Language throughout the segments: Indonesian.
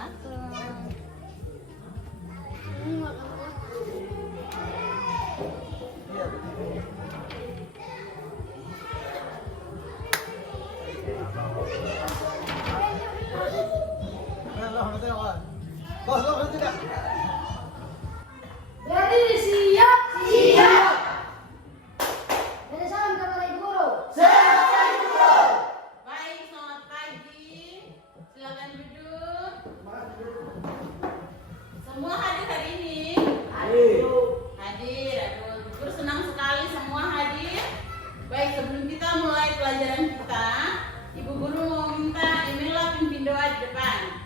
mateng. Jadi siap, siap. Ada salam kepada Ibu Guru. Silakan duduk. Baik, selamat pagi. Silakan duduk. Semua hadir hari ini? Hadir. Aduh, Guru senang sekali semua hadir. Baik, sebelum kita mulai pelajaran kita, Ibu Guru mau minta inilah pimpin doa di depan.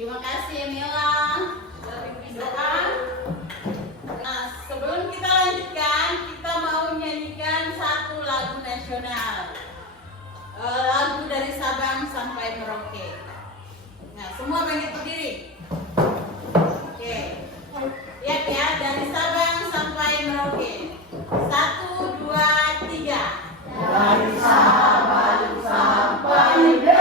Terima kasih Mila sudah pimpin doa. Nah, sebelum kita lanjutkan, kita mau nyanyikan satu lagu nasional. Lagu dari Sabang sampai Merauke. Nah, semua bangkit berdiri. Oke. Lihat ya, dari Sabang sampai Merauke. 1, 2, 3. Dari Sabang sampai Merauke.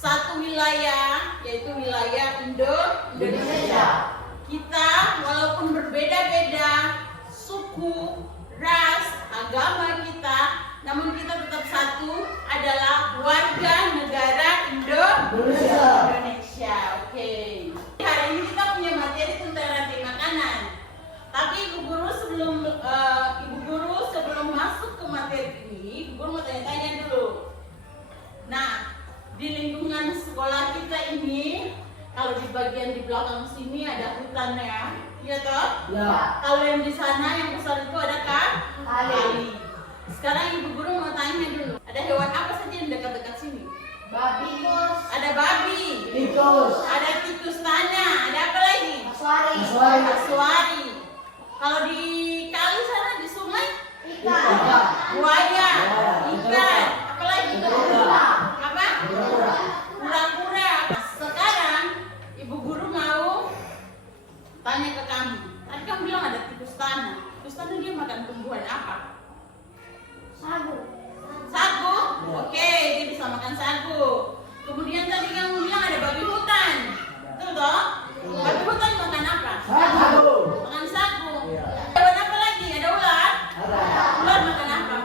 Satu wilayah, yaitu wilayah Indonesia. Kita walaupun berbeda-beda suku, ras, agama kita, namun kita tetap satu, adalah warga negara Indonesia. Oke. Hari ini kita punya materi tentang rantai makanan. Tapi Ibu Guru sebelum masuk ke materi ini, Ibu Guru mau tanya-tanya dulu. Nah, di lingkungan sekolah kita ini, kalau di bagian di belakang sini ada hutan ya, iya toh? Ya. Kalau yang di sana yang besar itu ada kali. Sekarang Ibu Guru mau tanya dulu, ada hewan apa saja yang dekat-dekat sini? Babi. Ada babi. Tikus. Ada tikus tanah. Ada apa lagi? Kasuari. Kalau di kali sana di sungai? Ikan. Buaya. Ikan. Apa lagi? Apa? Kura-kura. Sekarang Ibu Guru mau tanya ke kamu. Tadi kamu bilang ada tikus tanah. Tikus tanah dia makan tumbuhan apa? Sagu? Oke, dia bisa makan sagu. Kemudian tadi kamu bilang ada babi hutan. Betul toh? Babi hutan makan apa? Sagu. Makan sagu. Hewan apa lagi? Ada ular? Ular makan apa?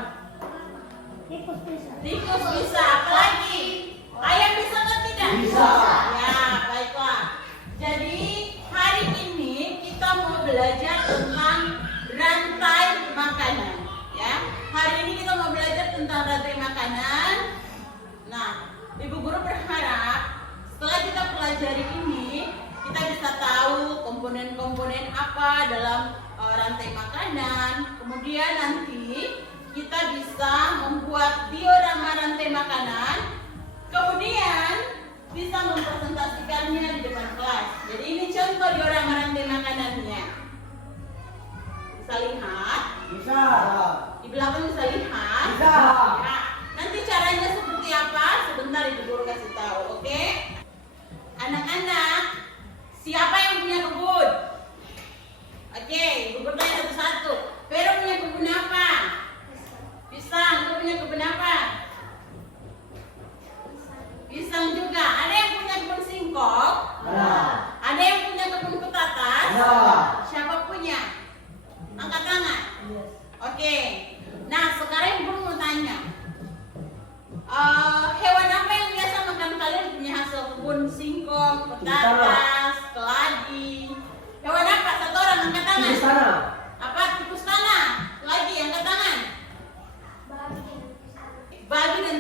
Tikus bisa. Apa lagi? Ayam bisa atau tidak? Bisa. Ya, baiklah. Jadi hari ini kita mau belajar tentang rantai makanan. Ya, hari ini kita mau belajar tentang rantai makanan. Nah, Ibu Guru berharap setelah kita pelajari ini, kita bisa tahu komponen-komponen apa dalam rantai makanan. Kemudian nanti kita bisa membuat diorama rantai makanan. Kemudian bisa mempresentasikannya di depan kelas. Jadi ini contoh diorama rantai makanannya. Bisa lihat? Bisa. Di belakang bisa lihat? Bisa. Ya. Nanti caranya seperti apa? Sebentar Ibu Guru kasih tahu, oke? Anak-anak, siapa yang punya kebun? Oke, Ibu Guru tanya satu-satu. Vero punya kebun apa? Pisang, lu punya kebun apa? Pisang juga. Ada yang punya kebun singkong? Ada. Ada yang punya kebun petatas? Ada. Siapa punya? Angkat tangan. Oke. Nah, sekarang Ibu mau tanya. Hewan apa yang biasa makan kalian punya hasil kebun singkong, petatas, keladi? Hewan apa? Satu orang angkat tangan. Di sana. Apa? Tikus tanah. Lagi angkat tangan. Babi dan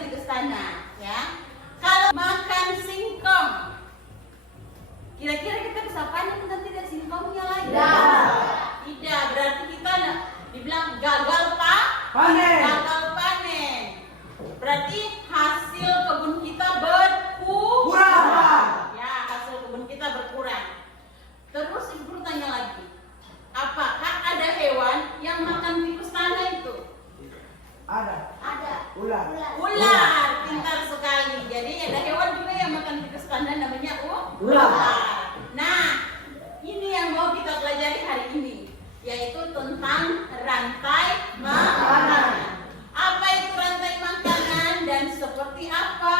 ular. Nah, ini yang mau kita pelajari hari ini, yaitu tentang rantai makanan. Apa itu rantai makanan dan seperti apa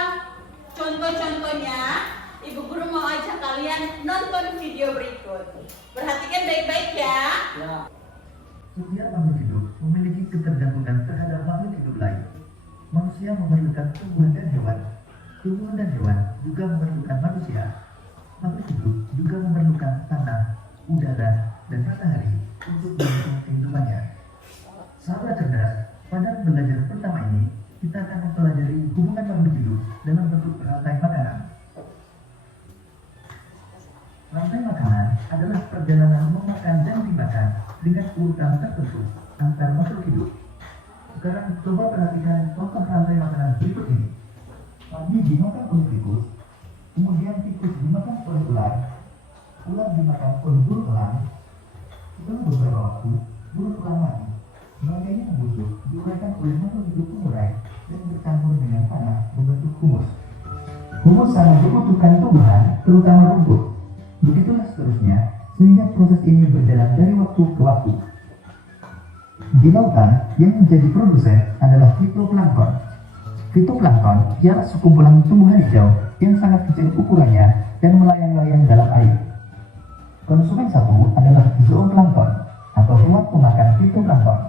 contoh-contohnya? Ibu guru mau ajak kalian nonton video berikut. Perhatikan baik-baik ya. Setiap makhluk hidup memiliki ketergantungan terhadap makhluk hidup lain. Manusia memerlukan tumbuhan dan hewan. Tumbuhan dan hewan juga memerlukan manusia. Makhluk hidup juga memerlukan tanah, udara, dan matahari untuk mendukung kehidupannya. Sahabat cerdas, pada belajar pertama ini, kita akan mempelajari hubungan makhluk hidup dalam bentuk rantai makanan. Rantai makanan adalah perjalanan memakan dan dimakan dengan urutan tertentu antar makhluk hidup. Sekarang coba perhatikan contoh rantai makanan berikut ini. Padi dimakan oleh tikus, kemudian tikus dimakan oleh ular, ular dimakan oleh burung elang. Setelah beberapa waktu, burung elang mati. Bagainya membusuk diuraikan oleh makhluk hidup pengurai dan bercampur dengan tanah membentuk humus. Humus sangat dibutuhkan tumbuhan, terutama rumput. Begitulah seterusnya, sehingga proses ini berjalan dari waktu ke waktu. Di lautan, yang menjadi produsen adalah fitoplankton. Fitoplankton ialah sekumpulan tumbuhan hijau yang sangat kecil ukurannya dan melayang-layang dalam air. Konsumen satu adalah zooplankton atau hewan pemakan fitoplankton.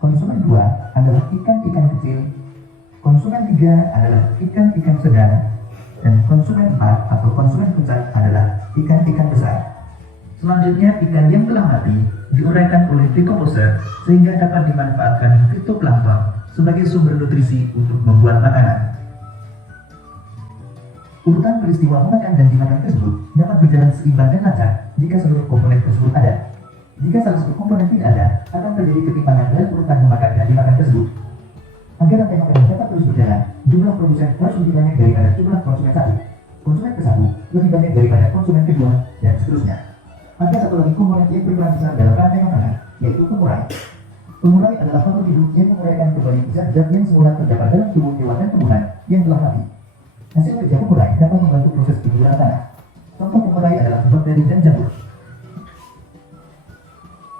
Konsumen dua adalah ikan-ikan kecil. Konsumen tiga adalah ikan-ikan sedang. Dan konsumen 4 atau konsumen puncak adalah ikan-ikan besar. Selanjutnya, ikan yang telah mati diuraikan oleh dekomposer sehingga dapat dimanfaatkan fitoplankton sebagai sumber nutrisi untuk membuat makanan. Urutan peristiwa memakan dan dimakan tersebut dapat berjalan seimbang dan lancar jika seluruh komponen tersebut ada. Jika salah satu komponen tidak ada, akan terjadi ketimpangan dalam urutan memakan dan dimakan tersebut. Agar rantai makanan dapat terus berjalan, jumlah produsen harus lebih banyak daripada jumlah konsumen satu. Konsumen ke satu lebih banyak daripada konsumen kedua, dan seterusnya. Ada satu lagi komponen yang berperan besar dalam rantai makanan, yaitu pengurai. Pengurai adalah makhluk hidup yang menguraikan kembali zat-zat yang semula terdapat dalam tubuh hewan dan tumbuhan yang telah mati. Hasil kerja pengurai dapat membantu proses penyuburan tanah. Contoh pengurai adalah bakteri dan jamur.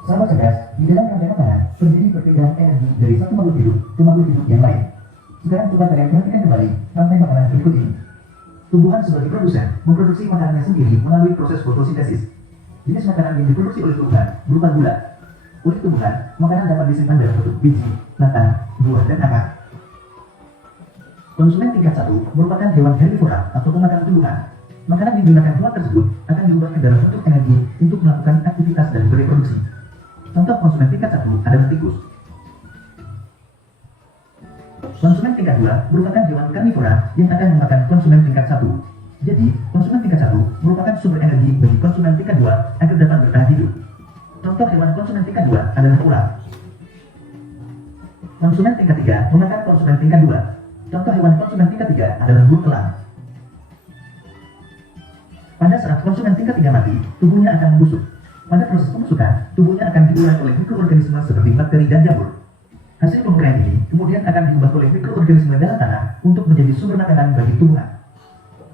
Sahabat cerdas, di dalam rantai makanan terjadi perpindahan energi dari satu makhluk hidup ke makhluk hidup yang lain. Sekarang coba kalian perhatikan kembali rantai makanan berikut ini. Tumbuhan sebagai produsen memproduksi makanannya sendiri melalui proses fotosintesis. Jenis makanan yang diproduksi oleh tumbuhan berupa gula. Oleh tumbuhan, makanan dapat disimpan dalam bentuk biji, batang, buah, dan akar. Konsumen tingkat 1 merupakan hewan herbivora atau pemakan tumbuhan. Makanan yang digunakan hewan tersebut akan diubah ke dalam bentuk energi untuk melakukan aktivitas dan bereproduksi. Contoh konsumen tingkat 1 adalah tikus. Konsumen tingkat 2 merupakan hewan karnivora yang akan memakan konsumen tingkat 1. Jadi, konsumen tingkat 1 merupakan sumber energi bagi konsumen tingkat 2 agar dapat bertahan hidup. Contoh hewan konsumen tingkat 2 adalah ular. Konsumen tingkat 3 memakan konsumen tingkat 2. Contoh hewan konsumen tingkat 3 adalah burung elang. Pada saat konsumen tingkat 3 mati, tubuhnya akan membusuk. Pada proses pembusukan, tubuhnya akan diurai oleh mikroorganisme seperti bakteri dan jamur. Hasil penguraian ini kemudian akan diubah oleh mikroorganisme dalam tanah untuk menjadi sumber makanan bagi tumbuhan.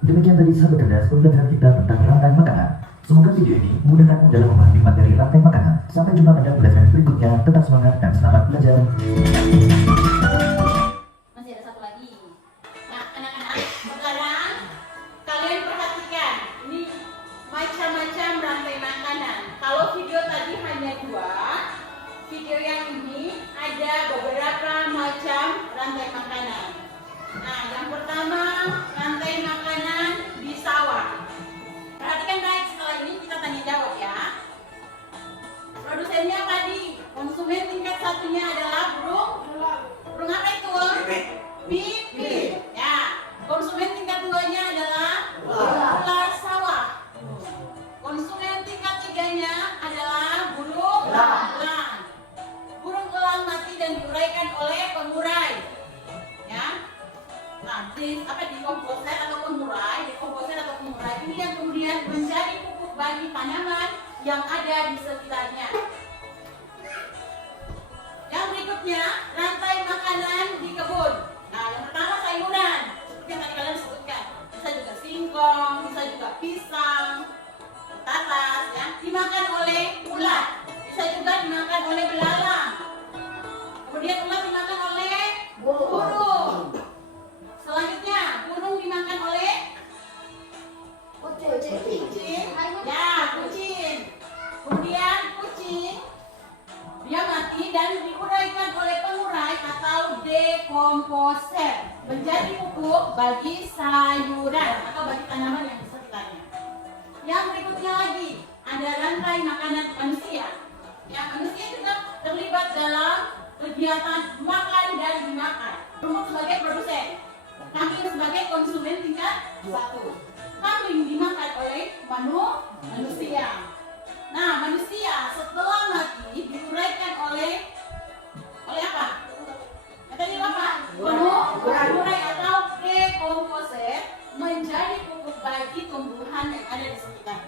Demikian tadi sahabat cerdas pembelajaran kita tentang rantai makanan. Semoga video ini memudahkanmu dalam memahami materi rantai makanan. Sampai jumpa pada pelajaran berikutnya. Tetap semangat dan selamat belajar. Masih ada satu lagi. Nah, anak-anak, sekarang kalian perhatikan. Ini macam-macam rantai makanan. Kalau video tadi hanya 2, video yang ini ada beberapa macam rantai makanan. Nah, yang pertama rantai makanan di sawah. Perhatikan baik, setelah ini kita tanya jawab ya. Produsennya tadi, konsumen tingkat 1-nya adalah burung. Burung apa itu? Pipit. Ya. Konsumen tingkat 2-nya adalah ular sawah. Konsumen tingkat 3-nya adalah burung elang. Burung elang mati dan diuraikan oleh pengurai. Ya. Nah, dekomposer atau pengurai ini yang kemudian menjadi pupuk bagi tanaman yang ada di sekitarnya. Yang berikutnya, rantai makanan di kebun. Nah, yang pertama sayuran, seperti yang tadi kalian sebutkan. Bisa juga sih singkong, bisa juga pisang, tatas, ya, dimakan oleh ulat, bisa juga dimakan oleh belalang. Kemudian ulat dimakan oleh burung. Selanjutnya burung dimakan oleh kucing. Ya, kucing. Kemudian kucing dia mati dan diuraikan oleh pengurai atau dekomposer menjadi pupuk bagi sayuran atau bagi tanaman yang di sekitarnya. Yang berikutnya lagi ada rantai makanan manusia. Ya, manusia juga terlibat dalam kegiatan makan dan dimakan. Rumput sebagai produsen, kambing sebagai konsumen tingkat 1. Kambing dimakan oleh manusia. Nah, manusia setelah mati diuraikan oleh apa? Tadi apa? Urai atau dekomposer menjadi pupuk bagi tumbuhan yang ada di sekitar.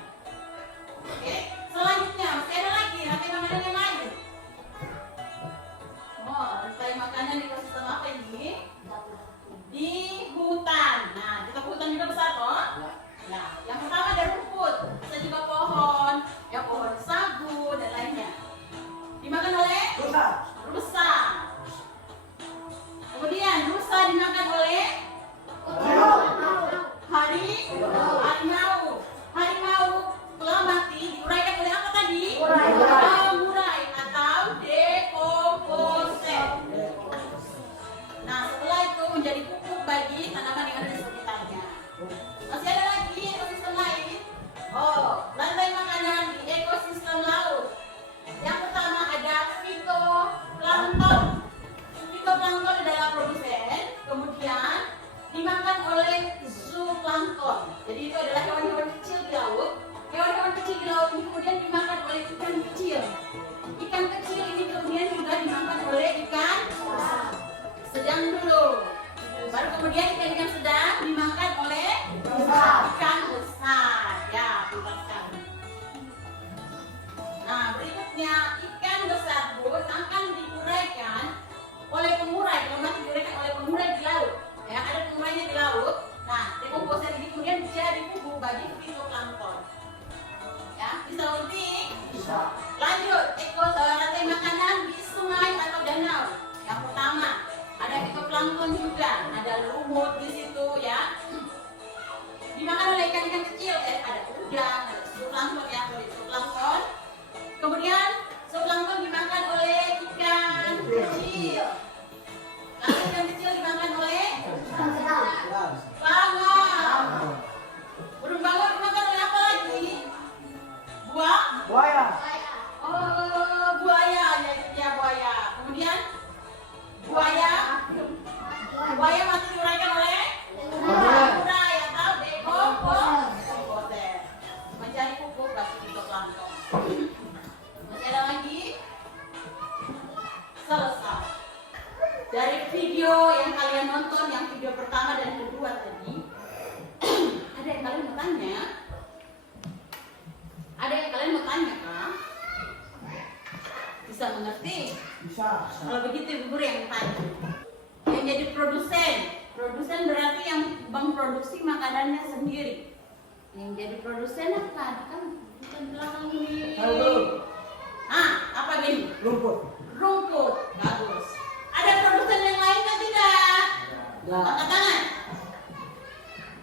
Oke, selanjutnya masih ada lagi rantai makanan yang lain. Oh, rantai makanan di ekosistem apa ini? Di hutan. Nah, kita hutan juga besar toh. Nah, yang pertama ada rumput, bisa juga pohon, ya pohon sagu dan lainnya. Dimakan oleh rusa. Kemudian rusa dimakan oleh harimau. Harimau setelah mati diuraikan oleh apa tadi? Pengurai atau dekomposer. Nah, setelah itu menjadi pupuk bagi tanaman yang ada di sekitarnya. Masih ada lagi ekosistem lain. Oh, rantai makanan di ekosistem laut. Yang pertama ada fitoplankton. Fitoplankton adalah produsen, kemudian dimakan oleh zooplankton. Jadi itu adalah hewan-hewan kecil di laut. Hewan-hewan kecil di laut ini kemudian dimakan oleh ikan kecil. Ikan kecil ini kemudian juga dimakan oleh ikan sedang dulu. Baru kemudian ikan sedang dimakan oleh ikan besar. Ya, pintar sekali. Nah, berikutnya ikan besar pun akan diuraikan oleh pengurai. Kalau masih diuraikan oleh pengurai di laut, ya ada pengurainya di laut. Nah, dekomposer ini kemudian jadi pupuk bagi fitoplankton. Ya, bisa lebih. Lanjut, rantai makanan di sungai atau danau. Yang pertama ada fitoplankton juga, ada lumut di situ ya. Dimakan oleh ikan-ikan kecil, ada udang, ada zooplankton ya, zooplankton. Kemudian zooplankton dimakan oleh ikan kecil. Lalu ikan kecil dimakan oleh bangau. Burung bangau dimakan oleh apa lagi? Buaya. Oh, buaya ya buaya. Kemudian buaya masih diuraikan oleh urai atau dekomposer menjadi pupuk bagi fitoplankton. Masih ada lagi? Selesai. Dari video yang kalian nonton, yang video pertama dan kedua tadi, ada yang kalian mau tanya? Ada yang kalian mau tanya kah? Bisa mengerti? Bisa. Kalau begitu ibu guru yang tanya. Yang jadi produsen berarti yang memproduksi makanannya sendiri. Yang jadi produsen apa? Kan bukan belakang ini. Apa ini? Rumput. Bagus. Ada produsen yang lain kan tidak? Angkat tangan.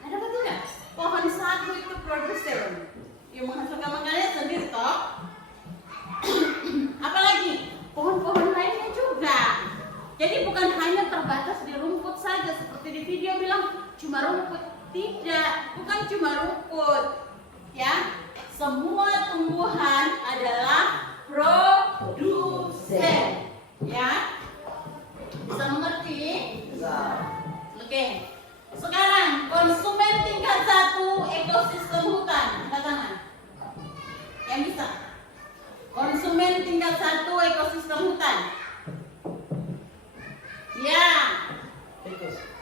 Ada apa tidak? Pohon sagu itu produsen. Yang menghasilkan makanannya sendiri toh. Apalagi pohon-pohon lainnya juga. Jadi bukan hanya terbatas di rumput saja seperti di video bilang cuma rumput. Tidak, bukan cuma rumput. Ya, semua tumbuhan adalah produsen. Ya, bisa mengerti? Bisa. Oke. Sekarang konsumen tingkat 1 ekosistem hutan. Angkat tangan. Yang bisa. Konsumen tingkat 1 ekosistem hutan. Ya.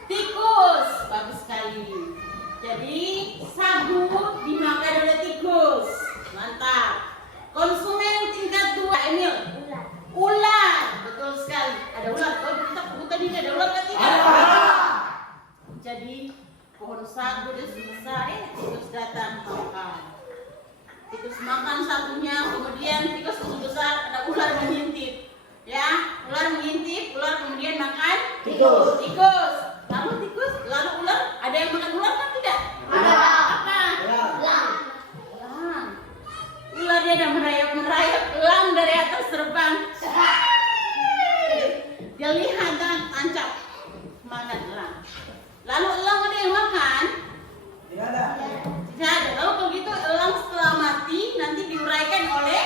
Tikus. Bagus sekali. Jadi sagu dimakan makan satunya, kemudian tikus besar, ada ular mengintip. Ya, ular mengintip, ular kemudian makan Tikus. tikus. Lalu ular, ada yang makan ular kan tidak? Ada. Apa? Elang. Elang. Ular dia ada merayap, elang dari atas terbang. Dia lihat dan tancap makan elang. Lalu elang ada yang makan? Tidak ada. Tidak ada. Lalu kalau gitu elang setelah mati nanti diuraikan oleh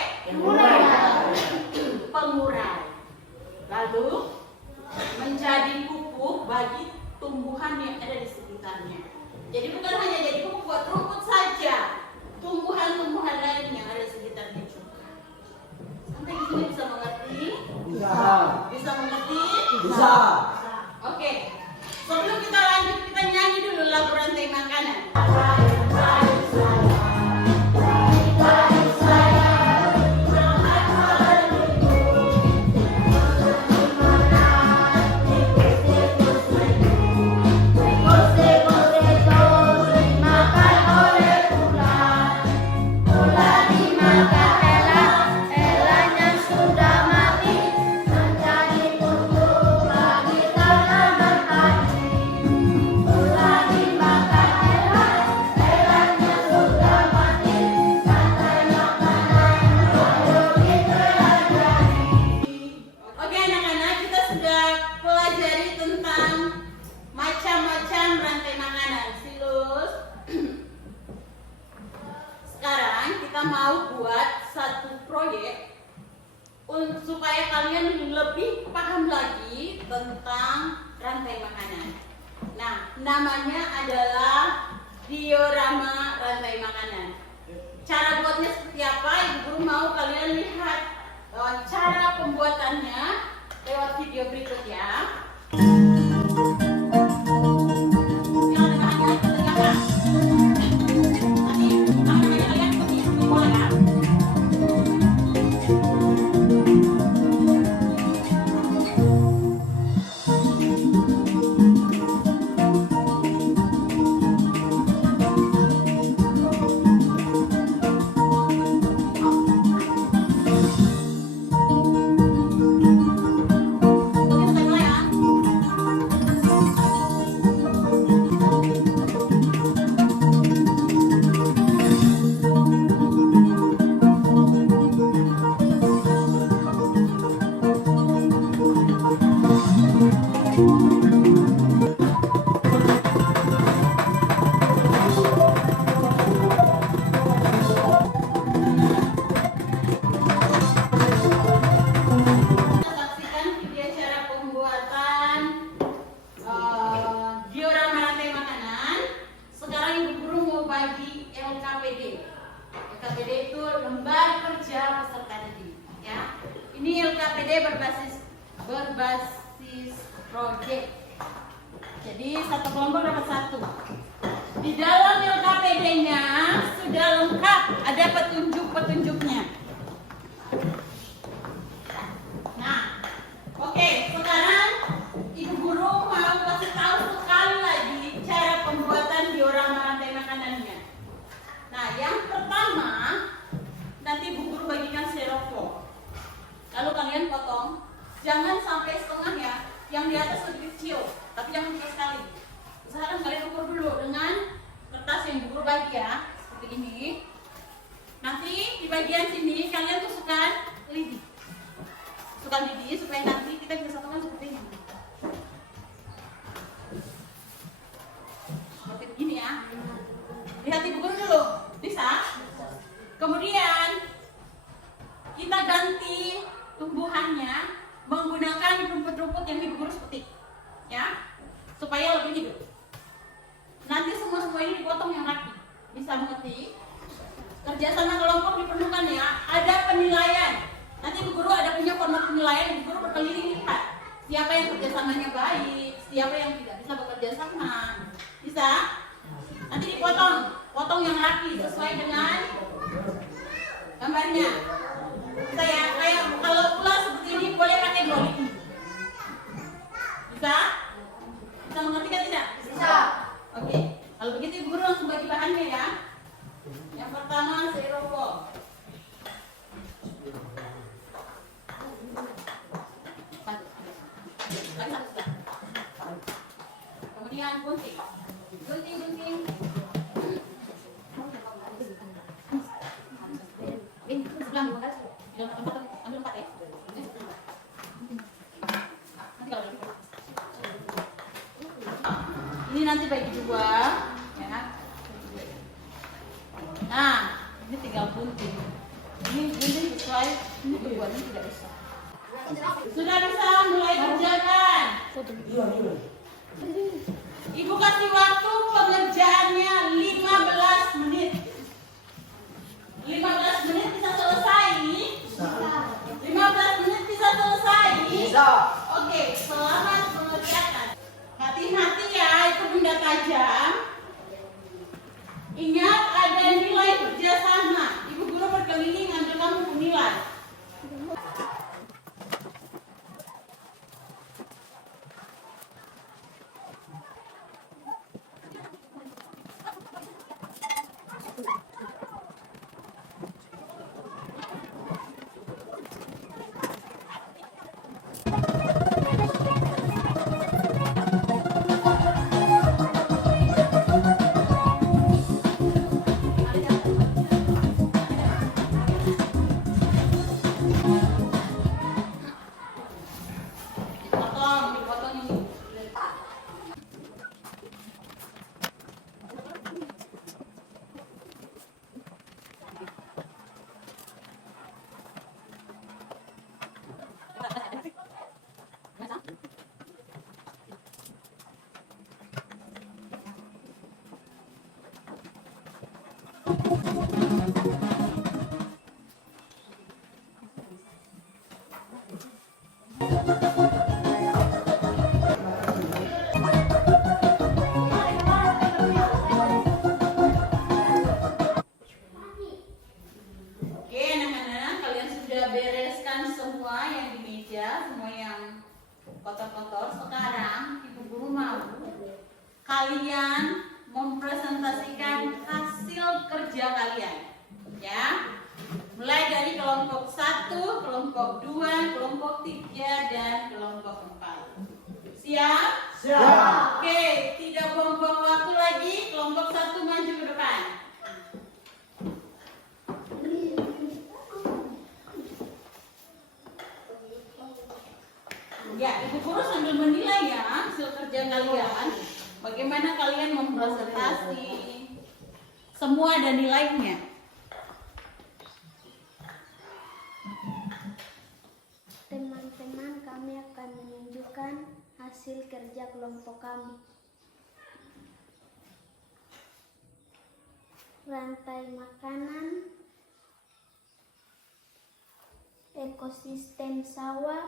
pengurai. Lalu menjadi pupuk bagi tumbuhan yang ada di sekitarnya. Jadi bukan hanya jadi pupuk buat rumput saja, tumbuhan-tumbuhan lain yang ada di sekitarnya juga. Sampai di sini bisa mengerti? Bisa. Bisa mengerti? Bisa. Oke. Sebelum kita lanjut, kita nyanyi dulu lagu rantai makanan. Oke anak-anak, kita sudah pelajari tentang macam-macam rantai makanan. Silus. Sekarang kita mau buat satu proyek supaya kalian lebih paham lagi tentang rantai makanan. Nah, namanya adalah diorama rantai makanan. Cara buatnya seperti apa? Ibu guru mau kalian lihat cara pembuatannya lewat video berikut ya. Yang ada bahannya kita tegakkan. Nanti tangan kalian seperti mulai ya. Oke, kita mulai ya. Kita saksikan video cara pembuatan diorama rantai makanan. Sekarang ibu guru mau bagi LKPD. LKPD itu lembar kerja peserta didik. Ya, ini LKPD berbasis proyek. Jadi satu kelompok dapat satu. Di dalam LKPD-nya sudah lengkap, ada petunjuk-petunjuknya. Nah, oke, sekarang ibu guru mau kasih tahu sekali lagi cara pembuatan diorama rantai makanannya. Nah, yang pertama nanti ibu guru bagikan styrofoam. Lalu kalian potong, jangan sampai setengah ya. Yang di atas lebih kecil, tapi jangan kecil sekali. Sekarang kalian ukur dulu dengan kertas yang ibu guru bagi ya, seperti ini. Nanti di bagian sini kalian tusukkan lidi. Tusukkan lidi supaya nanti kita bisa satukan seperti ini. Seperti begini ya. Lihat ibu guru dulu, bisa? Kemudian kita ganti tumbuhannya menggunakan rumput-rumput yang ibu guru petik, ya, supaya lebih hidup. Nanti semua ini dipotong yang rapi. Bisa mengerti? Kerjasama kelompok diperlukan ya. Ada penilaian. Nanti ibu guru ada punya format penilaian. Ibu guru berkeliling lihat siapa yang kerjasamanya baik, siapa yang tidak bisa bekerja sama. Bisa? Nanti dipotong, potong yang rapi sesuai dengan gambarnya. Bisa ya? Kayak kalau ular seperti ini boleh pakai 2 lidi. Bisa? Bisa mengerti kan tidak? Bisa. Oke. Kalau begitu ibu guru langsung bagi bahannya ya. Yang pertama styrofoam. dengan gunting. Gunting. Sebelah ambil 4 ya. Ini nanti bagi 2 ya. Nah, ini tinggal gunting. Ini gunting sesuai ini dibuatnya tidak bisa. Sudah bisa mulai kerjakan. Ibu kasih waktu pengerjaannya 15 menit. 15 menit bisa selesai? 15 menit bisa selesai? Oke, selamat mengerjakan. Hati-hati ya, itu benda tajam. Ingat ada nilai kerjasama. Ibu guru berkeliling ambil kamu nilai. Dipotong ini. Oke, anak-anak, kalian sudah bereskan semua yang di meja, semua yang kotor-kotor. Sekarang ibu guru mau kalian mempresentasikan hasil kerja kalian, ya. Mulai dari kelompok 1, kelompok 2, kelompok 3, dan kelompok 4. Siap? Siap. Oke, tidak buang-buang waktu lagi. Kelompok 1 maju ke depan. Ya, ibu guru sambil menilai ya hasil kerja kalian. Bagaimana kalian mempresentasi. Semua ada nilainya. Teman-teman, kami akan menunjukkan hasil kerja kelompok kami. Rantai makanan, ekosistem sawah,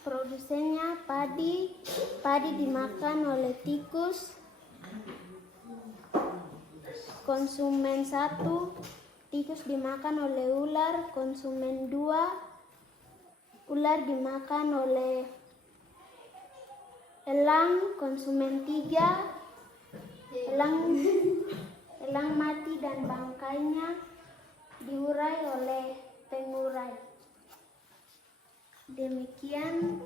produsennya padi, padi dimakan oleh tikus, konsumen 1, tikus dimakan oleh ular, konsumen 2, ular dimakan oleh elang, konsumen 3, elang mati dan bangkainya diurai oleh pengurai. Demikian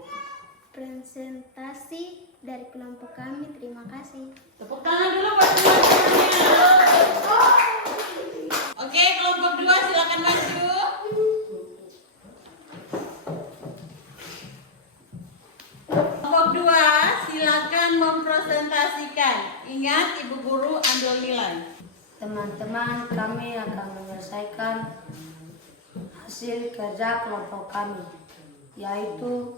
presentasi dari kelompok kami. Terima kasih. Tepuk tangan dulu buat teman-temannya. Oke, kelompok 2 silakan maju. Kelompok 2 silakan mempresentasikan. Ingat, ibu guru ambil nilai. Teman-teman, kami akan menyelesaikan hasil kerja kelompok kami, yaitu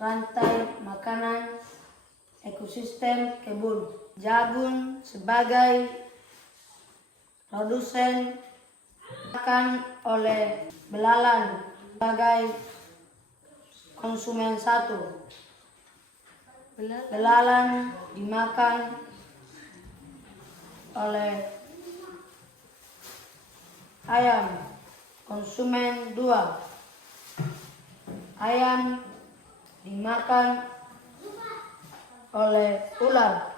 rantai makanan, ekosistem kebun, jagung sebagai produsen, makan oleh belalang sebagai konsumen 1. Belalang dimakan oleh ayam, konsumen 2. Ayam dimakan oleh ular,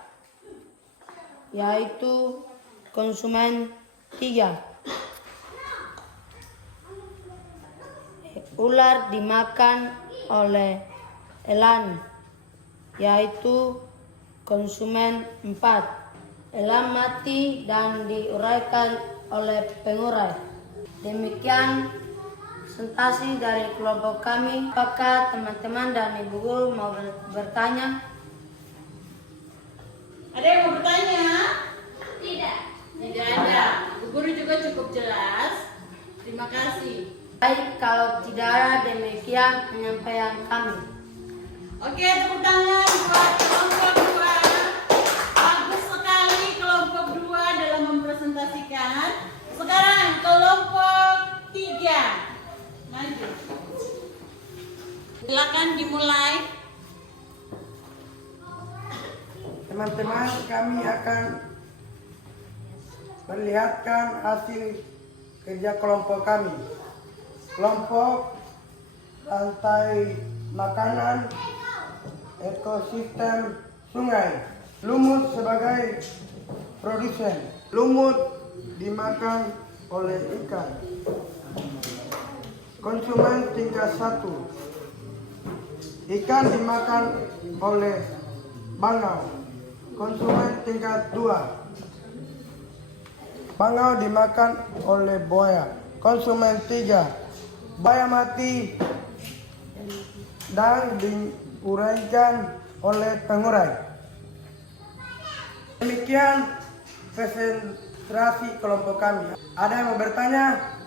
yaitu konsumen 3. Ular dimakan oleh elang, yaitu Konsumen 4. Elam mati dan diuraikan oleh pengurai. Demikian presentasi dari kelompok kami. Apakah teman-teman dan ibu guru mau bertanya? Ada yang mau bertanya? Tidak. Tidak ada. Ibu guru juga cukup jelas. Terima kasih. Baik, kalau tidak ada, demikian penyampaian kami. Oke, tepuk tangan buat kelompok 2. Bagus sekali kelompok 2 dalam mempresentasikan. Sekarang kelompok 3. Maju. Silakan dimulai. Teman-teman, kami akan perlihatkan hasil kerja kelompok kami. Kelompok rantai makanan ekosistem sungai. Lumut sebagai produsen. Lumut dimakan oleh ikan. Konsumen tingkat 1. Ikan dimakan oleh bangau. Konsumen tingkat 2. Bangau dimakan oleh buaya. Konsumen 3. Buaya mati dan diuraikan oleh pengurai. Demikian presentasi kelompok kami. Ada yang mau bertanya?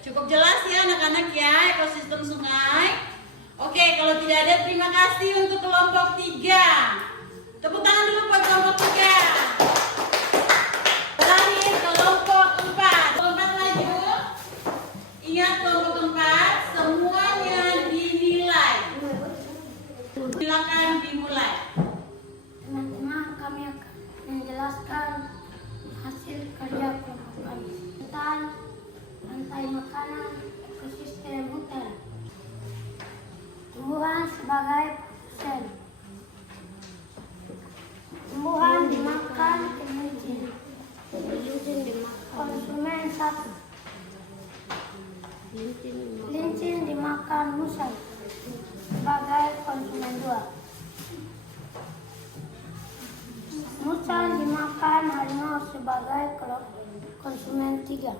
Cukup jelas ya anak-anak ya, ekosistem sungai. Oke, kalau tidak ada, terima kasih untuk kelompok 3. Tepuk tangan dulu buat kelompok 3. Terakhir kelompok 4. Kelompok maju. Ingat kelompok 4, semuanya dinilai. Silakan dimulai. Teman-teman, kami akan menjelaskan hasil kerja kelompok kami tentang rantai makanan ekosistem hutan. Tumbuhan sebagai produsen. Tumbuhan dimakan kelinci. Konsumen 1. Kelinci dimakan musang sebagai konsumen 2. Musang dimakan harimau sebagai konsumen 3.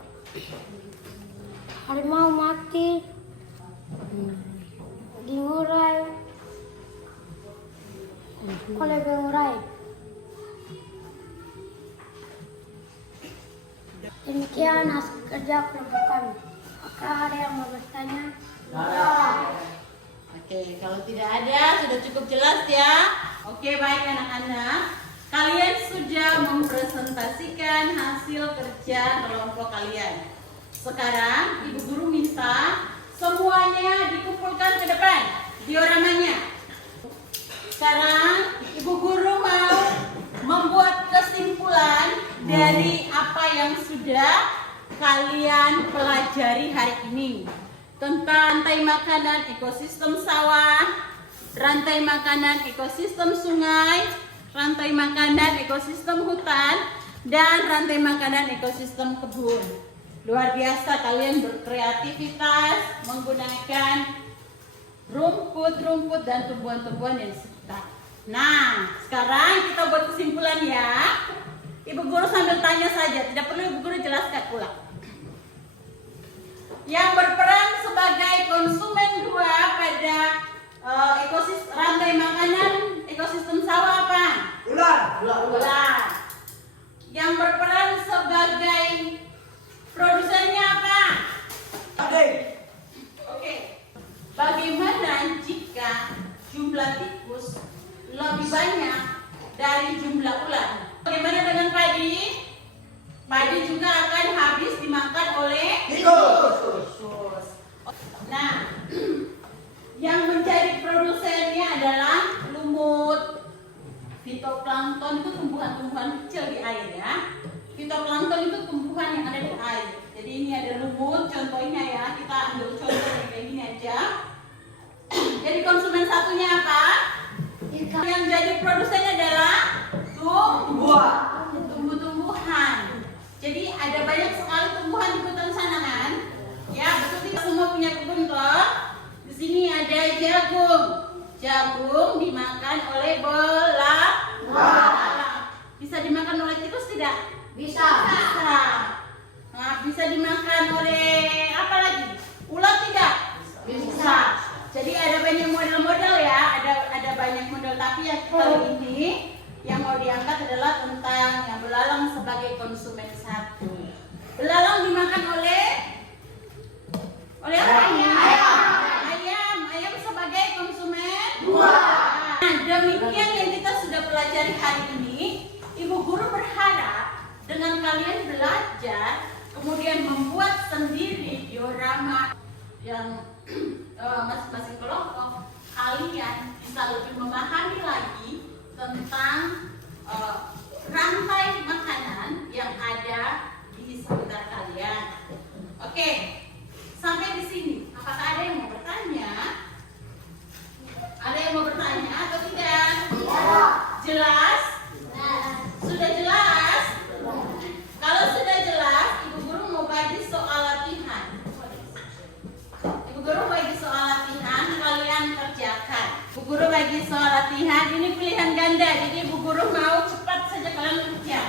Harimau mati diurai oleh pengurai. Demikian hasil kerja kelompok kami. Apakah ada yang mau bertanya? Oke, kalau tidak ada, sudah cukup jelas ya. Oke, baik anak-anak. Kalian sudah mempresentasikan hasil kerja kelompok kalian. Sekarang ibu guru minta semuanya dikumpulkan ke depan dioramanya. Sekarang ibu guru mau membuat kesimpulan dari apa yang sudah kalian pelajari hari ini tentang rantai makanan ekosistem sawah, rantai makanan ekosistem sungai, rantai makanan ekosistem hutan, dan rantai makanan ekosistem kebun. Luar biasa kalian berkreativitas menggunakan rumput-rumput dan tumbuhan-tumbuhan yang sekitar. Nah, sekarang kita buat kesimpulan ya. Ibu guru sambil tanya saja, tidak perlu ibu guru jelaskan ulang. Yang berperan sebagai konsumen 2 pada ekosistem rantai makanan ekosistem sawah apa? Ular. Yang berperan sebagai produsennya apa? Oke. Bagaimana jika jumlah tikus lebih banyak dari jumlah ular? Bagaimana dengan padi? Padi juga akan habis dimakan oleh tikus. Nah, yang menjadi produsennya adalah lumut. Fitoplankton itu tumbuhan-tumbuhan kecil di air ya. Fitoplankton itu tumbuhan yang ada di air. Jadi ini ada lumut, contohnya ya. Kita ambil contoh yang kayak gini aja. Jadi konsumen satunya apa? Yang jadi produsennya adalah tumbuh-tumbuhan. Jadi ada banyak sekali tumbuhan di hutan sana kan? Ya, betul kita semua punya kebun toh. Di sini ada jagung, Jagung dimakan oleh belalang. Bisa dimakan oleh tikus tidak? Bisa. Bisa. Nah, bisa dimakan oleh apa lagi? Ulat tidak? Bisa. Jadi ada banyak model-model ya, ada banyak model, tapi yang kali ini yang mau diangkat adalah tentang yang belalang sebagai konsumen satu. Belalang dimakan oleh apa? Ayam sebagai konsumen dua. Nah, demikian yang kita sudah pelajari hari ini. Ibu guru berharap dengan kalian belajar, kemudian membuat sendiri diorama yang masing-masing kelompok, kalian bisa lebih memahami lagi tentang rantai makanan yang ada di sekitar kalian. Oke, sampai di sini. Apakah ada yang mau bertanya? Ada yang mau bertanya atau tidak? Jelas? Sudah jelas? Kalau sudah jelas, Ibu Guru mau bagi soal latihan. Ibu Guru bagi soal latihan, kalian kerjakan. Ibu Guru bagi soal latihan, ini pilihan ganda. Jadi Ibu Guru mau cepat saja kalian kerja.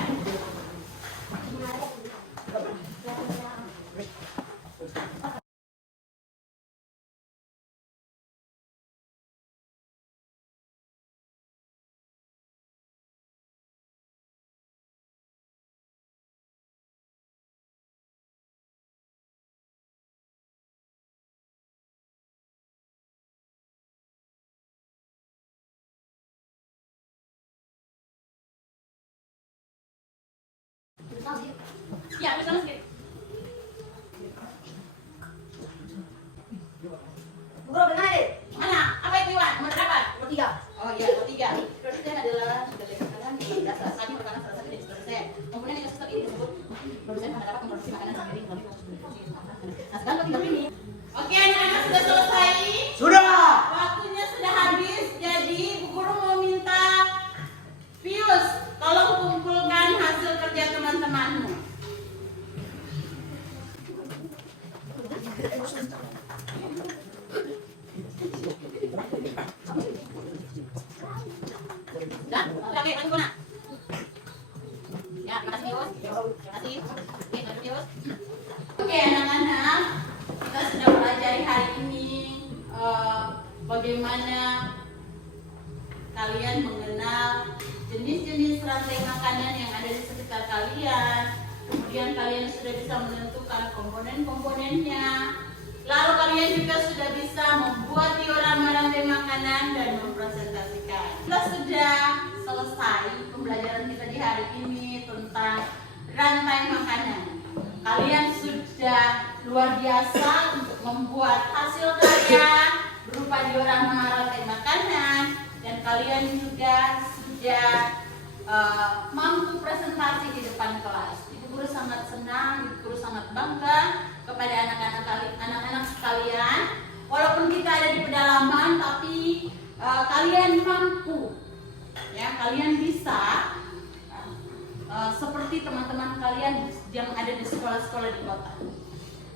Ya, bisa sedikit. Bu Guru benar deh. Mana? Apa itu Iwan? Nomor berapa? Nomor 3. Oh iya, nomor 3. Produsen adalah makanan yang dasar tadi merupakan salah satu jenis produsen. Komponen yang sistem ini disebut produsen karena dapat memproduksi makanan sendiri melalui proses produksi. Nah, sekarang tinggal ini. Oke, anak-anak sudah selesai? Sudah. Waktunya sudah habis, jadi Bu Guru mau minta Pius, tolong kumpulkan hasil kerja teman-temanmu. Dah? Oke, lanjut Bona. Ya, terima kasih Pius. Terima kasih. Oke, lanjut Pius. Oke, anak-anak, kita sudah pelajari hari ini bagaimana kalian mengenal jenis-jenis rantai makanan yang ada di sekitar kalian. Kemudian kalian sudah bisa menentukan komponen-komponennya. Lalu kalian juga sudah bisa membuat diorama rantai makanan dan mempresentasikan. Kita sudah selesai pembelajaran kita di hari ini tentang rantai makanan. Kalian sudah luar biasa untuk membuat hasil karya berupa diorama rantai makanan, dan kalian juga sudah mampu presentasi di depan kelas. Ibu Guru sangat senang, Ibu Guru sangat bangga kepada anak-anak sekalian. Walaupun kita ada di pedalaman, tapi kalian mampu, ya, kalian bisa seperti teman-teman kalian yang ada di sekolah-sekolah di kota.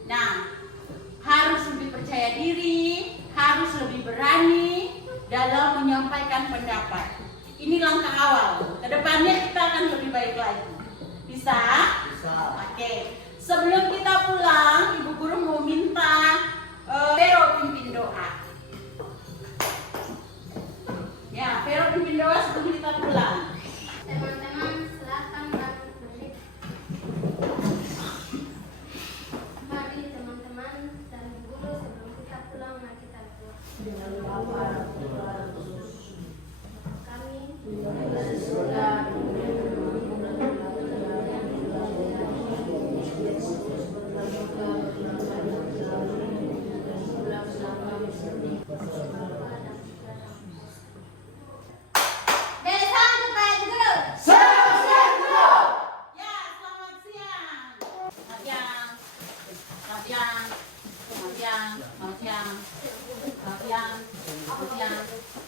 Nah, harus lebih percaya diri, harus lebih berani dalam menyampaikan pendapat. Ini langkah awal. Kedepannya kita akan lebih baik lagi. Bisa? Bisa. Oke. Sebelum kita pulang, Ibu Guru mau minta Vero pimpin doa. Ya, Vero pimpin doa sebelum kita pulang. Teman-teman, silakan berdiri. Mari teman-teman dan guru, sebelum kita pulang, mari kita berdoa. Kami di surga, Selamat siang.